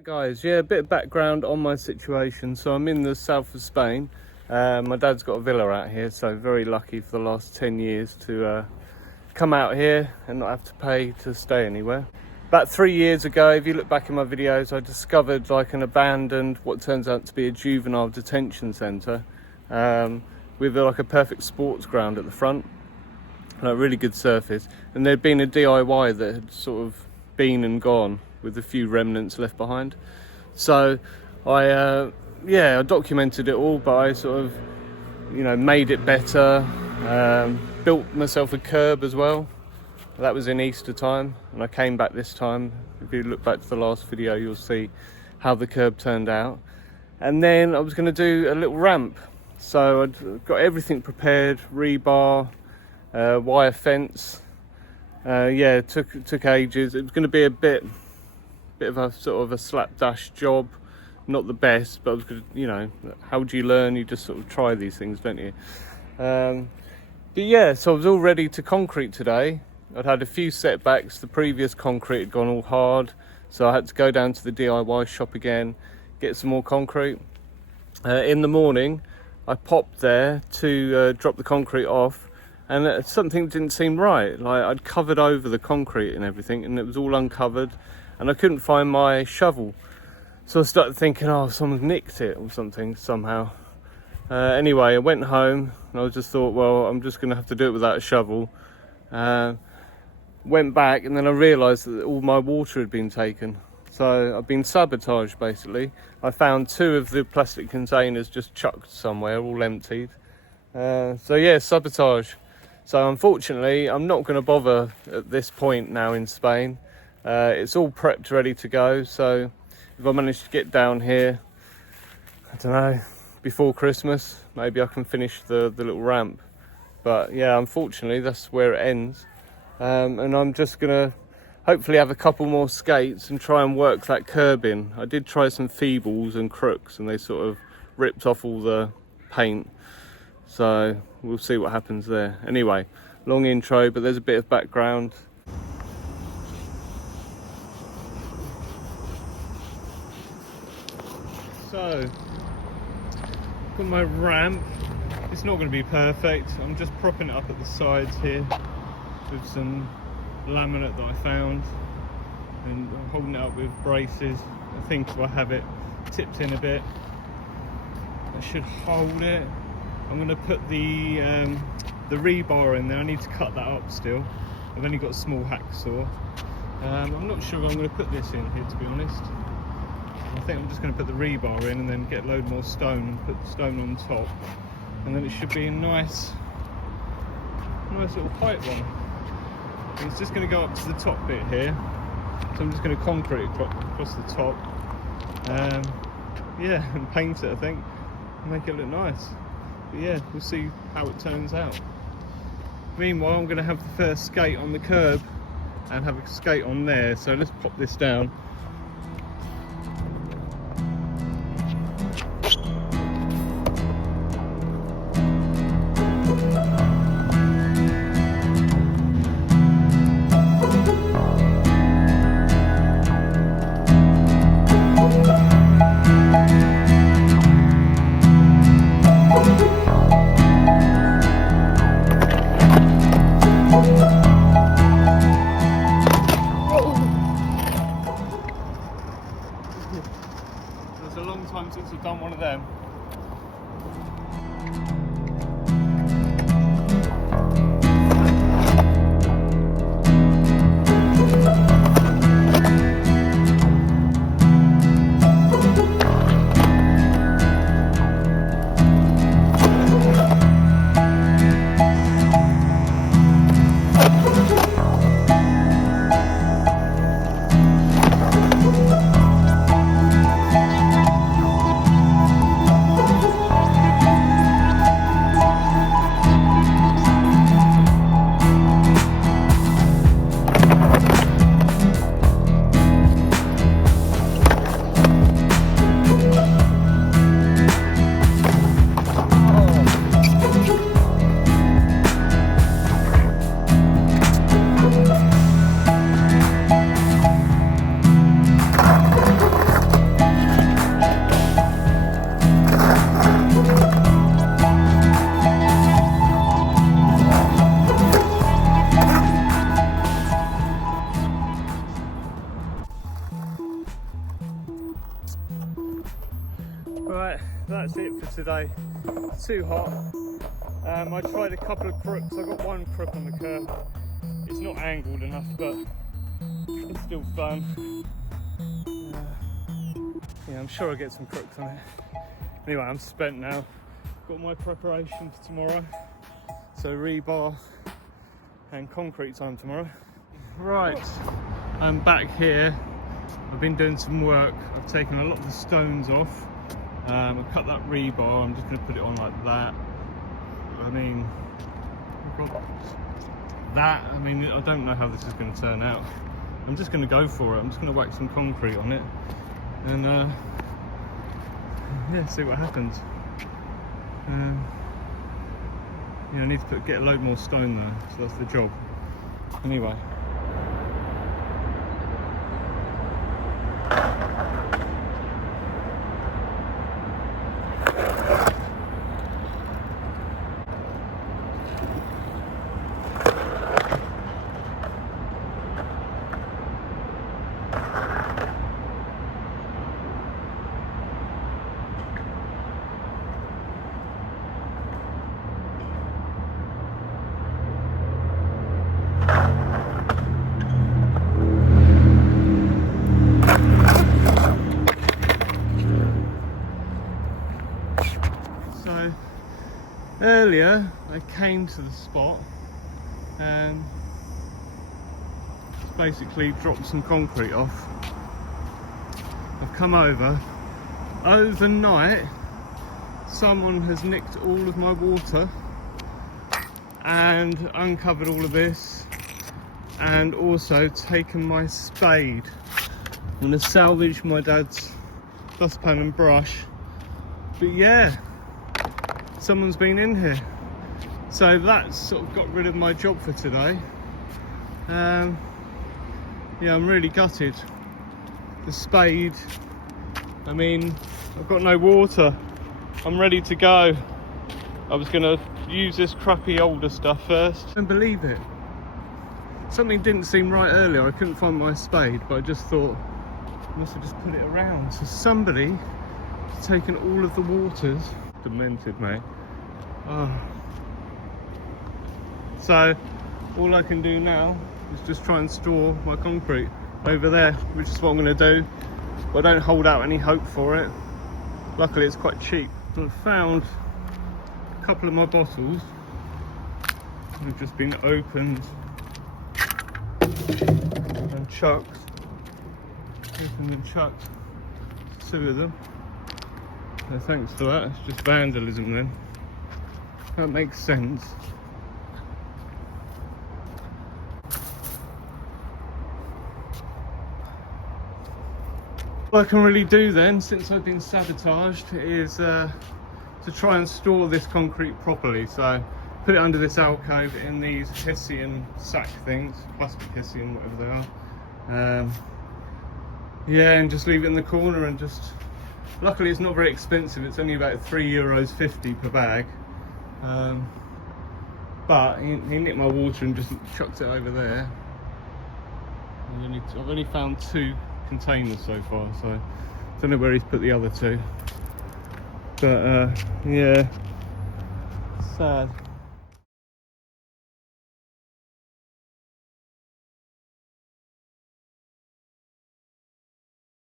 Right guys, yeah, a bit of background on my situation. So I'm in the south of Spain. My dad's got a villa out here, so very lucky for the last 10 years to come out here and not have to pay to stay anywhere. About 3 years ago, if you look back in my videos, I discovered like an abandoned, what turns out to be a juvenile detention centre with like a perfect sports ground at the front, like really good surface. And there'd been a DIY that had sort of been and gone, with a few remnants left behind. So I documented it all, but I sort of, made it better, built myself a curb as well. That was in Easter time, and I came back this time. If you look back to the last video, you'll see how the curb turned out. And then I was going to do a little ramp. So I'd got everything prepared, rebar, wire fence. It took ages. It was going to be a bit of a sort of a slapdash job, not the best, but I was gonna, how do you learn? You just sort of try these things, don't you? So I was all ready to concrete today. I'd had a few setbacks. The previous concrete had gone all hard, so I had to go down to the DIY shop again, get some more concrete. In the morning, I popped there to drop the concrete off, and something didn't seem right. Like, I'd covered over the concrete and everything, and it was all uncovered, and I couldn't find my shovel. So I started thinking, someone's nicked it or something somehow. Anyway, I went home and I just thought, well, I'm just going to have to do it without a shovel. Went back, and then I realised that all my water had been taken. So I've been sabotaged, basically. I found 2 of the plastic containers just chucked somewhere, all emptied. Sabotage. So unfortunately, I'm not going to bother at this point now in Spain. It's all prepped, ready to go. So if I manage to get down here, I don't know, before Christmas, maybe I can finish the little ramp. But yeah, unfortunately, that's where it ends. And I'm just gonna hopefully have a couple more skates and try and work that curb in. I did try some feebles and crooks, and they sort of ripped off all the paint. So we'll see what happens there. Anyway, long intro, but there's a bit of background. So, got my ramp. It's not going to be perfect. I'm just propping it up at the sides here with some laminate that I found, and I'm holding it up with braces. I think if I have it tipped in a bit, I should hold it. I'm going to put the rebar in there. I need to cut that up still. I've only got a small hacksaw. I'm not sure I'm going to put this in here, to be honest. I think I'm just going to put the rebar in and then get a load more stone and put the stone on top, and then it should be a nice little height one. And it's just going to go up to the top bit here, so I'm just going to concrete across the top, and paint it, I think, and make it look nice. But yeah, we'll see how it turns out. Meanwhile, I'm going to have the first skate on the curb and have a skate on there, so let's pop this down. It's a long time since I've done one of them. Right, that's it for today. It's too hot. I tried a couple of crooks. I got one crook on the curb. It's not angled enough, but it's still fun. Yeah, I'm sure I'll get some crooks on it. Anyway, I'm spent now. Got my preparation for tomorrow. So rebar and concrete time tomorrow. Right, I'm back here. I've been doing some work. I've taken a lot of the stones off. I've cut that rebar. I'm just going to put it on like that. I mean, I don't know how this is going to turn out. I'm just going to go for it. I'm just going to whack some concrete on it and yeah, see what happens. Yeah, I need to get a load more stone there, so that's the job. Anyway. So earlier I came to the spot and basically dropped some concrete off. I've come over. Overnight someone has nicked all of my water and uncovered all of this, and also taken my spade. I'm going to salvage my dad's dustpan and brush, but yeah, someone's been in here, so that's sort of got rid of my job for today. Yeah, I'm really gutted. The spade, I mean, I've got no water. I'm ready to go. I was going to use this crappy older stuff first. I don't believe it. Something didn't seem right earlier. I couldn't find my spade, but I just thought I must have just put it around. So somebody has taken all of the waters. Demented, mate. Oh. So all I can do now is just try and store my concrete over there, which is what I'm going to do. But I don't hold out any hope for it. Luckily it's quite cheap. So I've found a couple of my bottles. They've just been opened and chucked. Opened and chucked. 2 of them. So thanks for that. It's just vandalism then. That makes sense. What I can really do then, since I've been sabotaged, is to try and store this concrete properly. So put it under this alcove in these Hessian sack things, plastic Hessian, whatever they are. Yeah, and just leave it in the corner and just... Luckily it's not very expensive, it's only about €3.50 per bag. But he nicked my water and just chucked it over there. I've only found 2 containers so far, so I don't know where he's put the other 2. But yeah, sad.